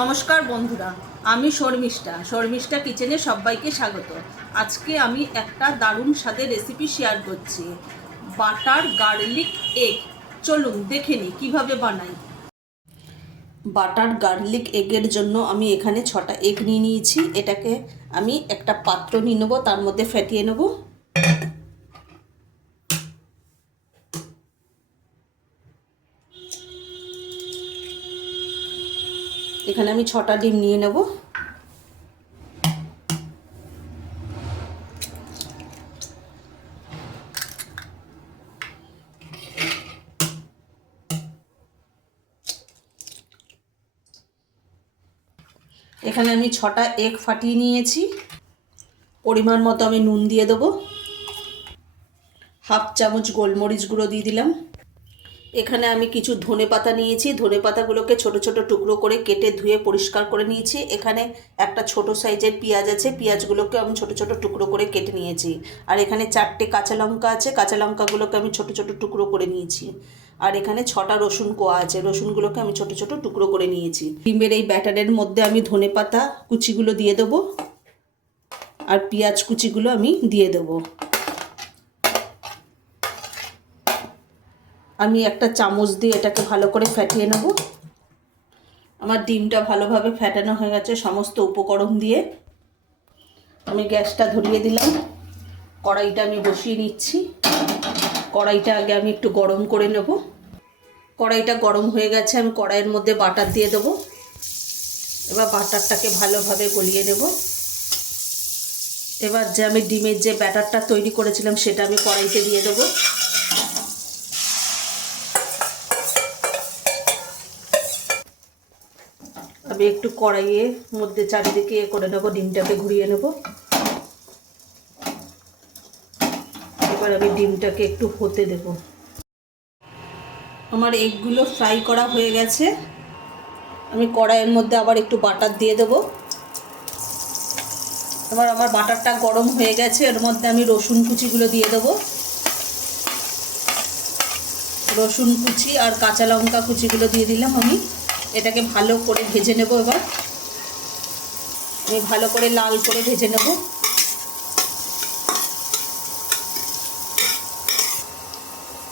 নমস্কার বন্ধুরা, আমি শর্মিষ্ঠা কিচেনে সবাইকে স্বাগত। আজকে আমি একটা দারুণ স্বাদের রেসিপি শেয়ার করছি, বাটার গার্লিক এগ। চলুন দেখে নিই কীভাবে বানাই। বাটার গার্লিক এগের জন্য আমি এখানে 6টা এগ নিয়ে নিয়েছি। এটাকে আমি একটা পাত্র নিয়ে নেবো, তার মধ্যে ফেটিয়ে নেব। এখানে আমি 6টা ডিম নিয়ে নেব। এখানে আমি 6টা এগ ফাটিয়ে নিয়েছি। পরিমাণ মতো আমি নুন দিয়ে দেবো। হাফ চামচ গোলমরিচ গুঁড়ো দিয়ে দিলাম। এখানে আমি কিছু ধনেপাতা নিয়েছি। ধনেপাতাগুলোকে ছোট ছোট টুকরো করে কেটে ধুয়ে পরিষ্কার করে নিয়েছি। এখানে একটা ছোট সাইজের পেঁয়াজ আছে, পেঁয়াজগুলোকে আমি ছোট ছোট টুকরো করে কেটে নিয়েছি। আর এখানে 4টে কাঁচা লঙ্কা আছে, কাঁচা লঙ্কাগুলোকে আমি ছোট ছোট টুকরো করে নিয়েছি। আর এখানে 6টা রসুন কোয়া আছে, রসুনগুলোকে আমি ছোট ছোট টুকরো করে নিয়েছি। ডিমের এই ব্যাটারের মধ্যে আমি ধনেপাতা কুচিগুলো দিয়ে দেবো আর পেঁয়াজ কুচিগুলো আমি দিয়ে দেবো। আমি একটা চামচ দিয়ে এটাকে ভালো করে ফেটিয়ে নেব। আমার ডিমটা ভালোভাবে ফেটানো হয়ে গেছে সমস্ত উপকরণ দিয়ে। আমি গ্যাসটা ধরিয়ে দিলাম। কড়াইটা আমি বসিয়ে নিচ্ছি। কড়াইটা আগে আমি একটু গরম করে নেব। কড়াইটা গরম হয়ে গেছে, আমি কড়াইয়ের মধ্যে বাটার দিয়ে দেবো। এবার বাটারটাকে ভালোভাবে গলিয়ে নেব। এবার যে আমি ডিমের যে ব্যাটারটা তৈরি করেছিলাম সেটা আমি কড়াইতে দিয়ে দেবো। আমি একটু কড়াইয়ের মধ্যে চারিদিকে করে নেব, ডিমটাকে ঘুরিয়ে নেব। এবার আমি ডিমটাকে একটু হতে দেব। আমার এগগুলো ফ্রাই করা হয়ে গেছে। আমি কড়াইয়ের মধ্যে আবার একটু বাটার দিয়ে দেব। এবার আমার বাটারটা গরম হয়ে গেছে, এর মধ্যে আমি রসুন কুচিগুলো দিয়ে দেবো। রসুন কুচি আর কাঁচা লঙ্কা কুচিগুলো দিয়ে দিলাম। আমি এটাকে ভালো করে ভেজে নেব। এবার আমি ভালো করে লাল করে ভেজে নেব।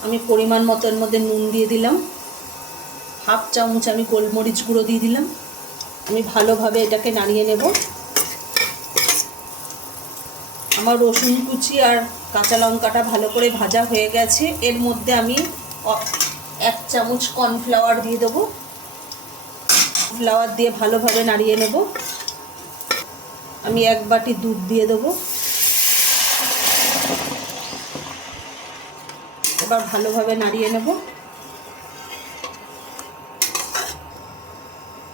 আমি পরিমাণ মতো এর মধ্যে নুন দিয়ে দিলাম। হাফ চামচ আমি গোলমরিচ গুঁড়ো দিয়ে দিলাম। আমি ভালোভাবে এটাকে নাড়িয়ে নেব। আমার রসুন কুচি আর কাঁচা লঙ্কাটা ভালো করে ভাজা হয়ে গেছে। এর মধ্যে আমি 1 চামচ কর্নফ্লাওয়ার দিয়ে দেবো। ফ্লাওয়ার দিয়ে ভালোভাবে নাড়িয়ে নেব। আমি 1 বাটি দুধ দিয়ে দেবো। এবার ভালোভাবে নাড়িয়ে নেব।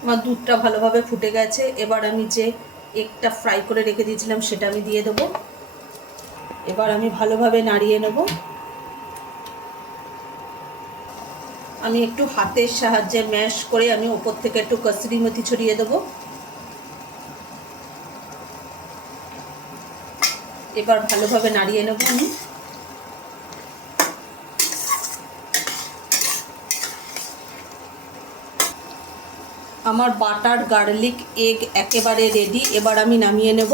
আমার দুধটা ভালোভাবে ফুটে গেছে। এবার আমি যে এগটা ফ্রাই করে রেখে দিয়েছিলাম সেটা আমি দিয়ে দেবো। এবার আমি ভালোভাবে নাড়িয়ে নেব। আমি একটু হাতের সাহায্যে ম্যাশ করে আমি ওপর থেকে একটু কসুরি মেথি ছড়িয়ে দেবো। এবার ভালোভাবে নাড়িয়ে নেব। আমি আমার বাটার গার্লিক এগ একেবারে রেডি। এবার আমি নামিয়ে নেব।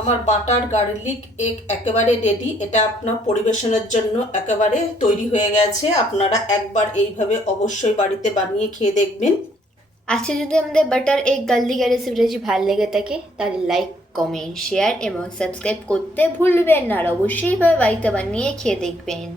আমার বাটার গার্লিক এগ একেবারে রেডি। এটা আপনার পরিবেশনের জন্য একেবারে তৈরি হয়ে গেছে। আপনারা একবার এইভাবে অবশ্যই বাড়িতে বানিয়ে খেয়ে দেখবেন। আজকে যদি আমাদের বাটার এগ গার্লিক রেসিপিটা ভালো লেগে থাকে তাহলে লাইক, কমেন্ট, শেয়ার এবং সাবস্ক্রাইব করতে ভুলবেন না। আর অবশ্যই বাড়িতে বানিয়ে খেয়ে দেখবেন।